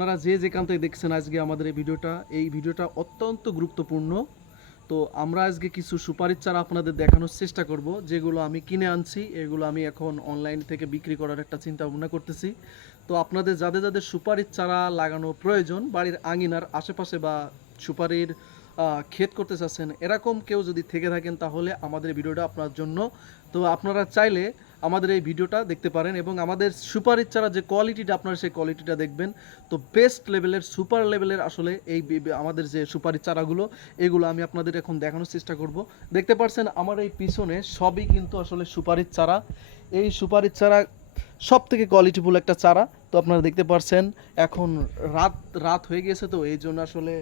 আপনারা যে যেখান থেকে দেখছেন আজকে আমাদের এই ভিডিওটা এই ভিডিওটা অত্যন্ত গুরুত্বপূর্ণ। তো আমরা আজকে কিছু সুপারিশ চারা আপনাদের দেখানোর চেষ্টা করব, যেগুলো আমি কিনে আনছি, এগুলো আমি এখন অনলাইন থেকে বিক্রি করার একটা চিন্তা ভাবনা করতেছি। তো আপনাদের যাদের যাদের সুপারির চারা লাগানো প্রয়োজন, বাড়ির আঙিনার আশেপাশে বা সুপারির ক্ষেত করতে চাচ্ছেন, এরকম কেউ যদি থেকে থাকেন তাহলে আমাদের ভিডিওটা আপনার জন্য। তো আপনারা চাইলে আমাদের এই ভিডিওটা দেখতে পারেন এবং আমাদের সুপারির চারা যে কোয়ালিটিটা আপনারা সেই কোয়ালিটিটা দেখবেন, তো বেস্ট লেভেলের সুপার লেভেলের আসলে এই আমাদের যে সুপারির চারাগুলো, এগুলো আমি আপনাদের এখন দেখানোর চেষ্টা করব। দেখতে পাচ্ছেন আমার এই পিছনে সবই কিন্তু আসলে সুপারির চারা। এই সুপারির চারা সব থেকে কোয়ালিটিফুল একটা চারা। তো আপনারা দেখতে পাচ্ছেন এখন রাত রাত হয়ে গেছে তো, এই জন্য আসলে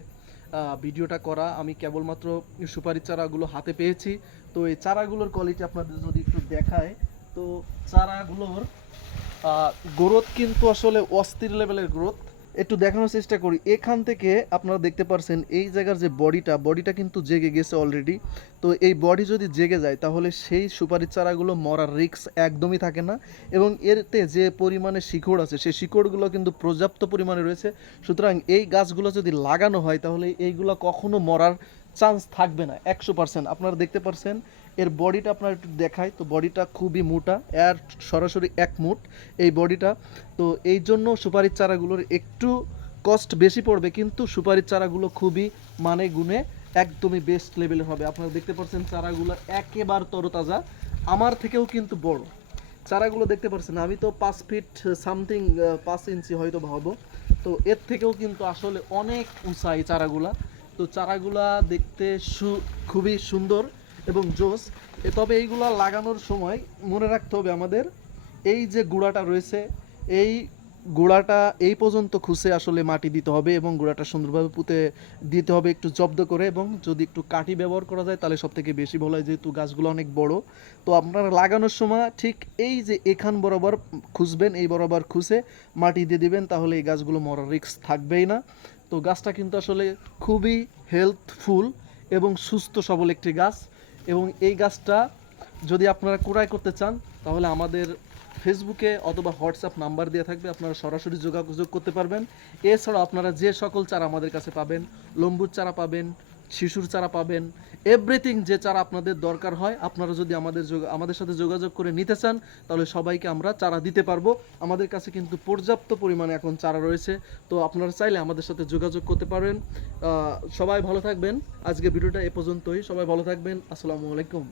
ভিডিওটা করা। আমি কেবলমাত্র সুপারির চারাগুলো হাতে পেয়েছি। তো এই চারাগুলোর কোয়ালিটি আপনাদের যদি একটু দেখায় তো চারাগুলোর গ্রোথ কিন্তু আসলে অস্থির লেভেলের গ্রোথ একটু দেখানোর চেষ্টা করি। এখান থেকে আপনারা দেখতে পারছেন এই জায়গার যে বডিটা বডিটা কিন্তু জেগে গেছে অলরেডি তো এই বডি যদি জেগে যায়, তাহলে সেই সুপারির চারাগুলো মরার রিস্ক একদমই থাকে না। এবং এরতে যে পরিমাণে শিকড় আছে, সেই শিকড়গুলো কিন্তু পর্যাপ্ত পরিমাণে রয়েছে। সুতরাং এই গাছগুলো যদি লাগানো হয়, তাহলে এইগুলো কখনো মরার চান্স থাকবে না, একশো পার্সেন্ট আপনারা দেখতে পারছেন, এর বডিটা আপনার একটু দেখায় তো বডিটা খুবই মোটা, এর সরাসরি এক মুট এই বডিটা তো এই জন্য সুপারির চারাগুলোর একটু কস্ট বেশি পড়বে, কিন্তু সুপারির চারাগুলো খুবই মানে গুণে একদমই বেস্ট লেভেলের হবে। আপনারা দেখতে পাচ্ছেন চারাগুলো একেবারে তরতাজা, আমার থেকেও কিন্তু বড়। চারাগুলো দেখতে পাচ্ছেন আমি তো পাঁচ ফিট সামথিং পাঁচ ইঞ্চি হয়তো ভাবো। তো এর থেকেও কিন্তু আসলে অনেক উঁচা এই চারাগুলা। তো চারাগুলা দেখতে সু, খুবই সুন্দর এবং জোস। তবে এইগুলা লাগানোর সময় মনে রাখতে হবে আমাদের, এই যে গুঁড়াটা রয়েছে, এই গুঁড়াটা এই পর্যন্ত খুঁজে আসলে মাটি দিতে হবে এবং গোড়াটা সুন্দরভাবে পুঁতে দিতে হবে একটু জব্দ করে এবং যদি একটু কাঠি ব্যবহার করা যায় তাহলে সব থেকে বেশি ভালো হয়, যেহেতু গাছগুলো অনেক বড়। তো আপনারা লাগানোর সময় ঠিক এই যে এখান বরাবর খুঁজবেন, এই বরাবর খুঁজে মাটি দিয়ে দিবেন, তাহলে এই গাছগুলো মরার রিস্ক থাকবেই না। তো গাছটা কিন্তু আসলে খুবই হেলথফুল এবং সুস্থ সবল একটি গাছ এবং এই গাছটা যদি আপনারা ক্রয় করতে চান, তাহলে আমাদের ফেসবুকে অথবা হোয়াটসঅ্যাপ নাম্বার দেওয়া থাকবে, আপনারা সরাসরি যোগাযোগ করতে পারবেন। এছাড়াও আপনারা যে সকল চারা আমাদের কাছে পাবেন, লম্বুর চারা পাবেন, শিশুর চারা পাবেন এভরিথিং যে চারা আপনাদের দরকার হয়, আপনারা যদি আমাদের আমাদের সাথে যোগাযোগ করে নিতে চান, তাহলে সবাইকে আমরা চারা দিতে পারব। আমাদের কাছে কিন্তু পর্যাপ্ত পরিমাণে এখন চারা রয়েছে, তো আপনারা চাইলে আমাদের সাথে যোগাযোগ করতে পারেন সবাই ভালো থাকবেন। আজকে ভিডিওটা এ পর্যন্তই। সবাই ভালো থাকবেন। আসসালামু আলাইকুম।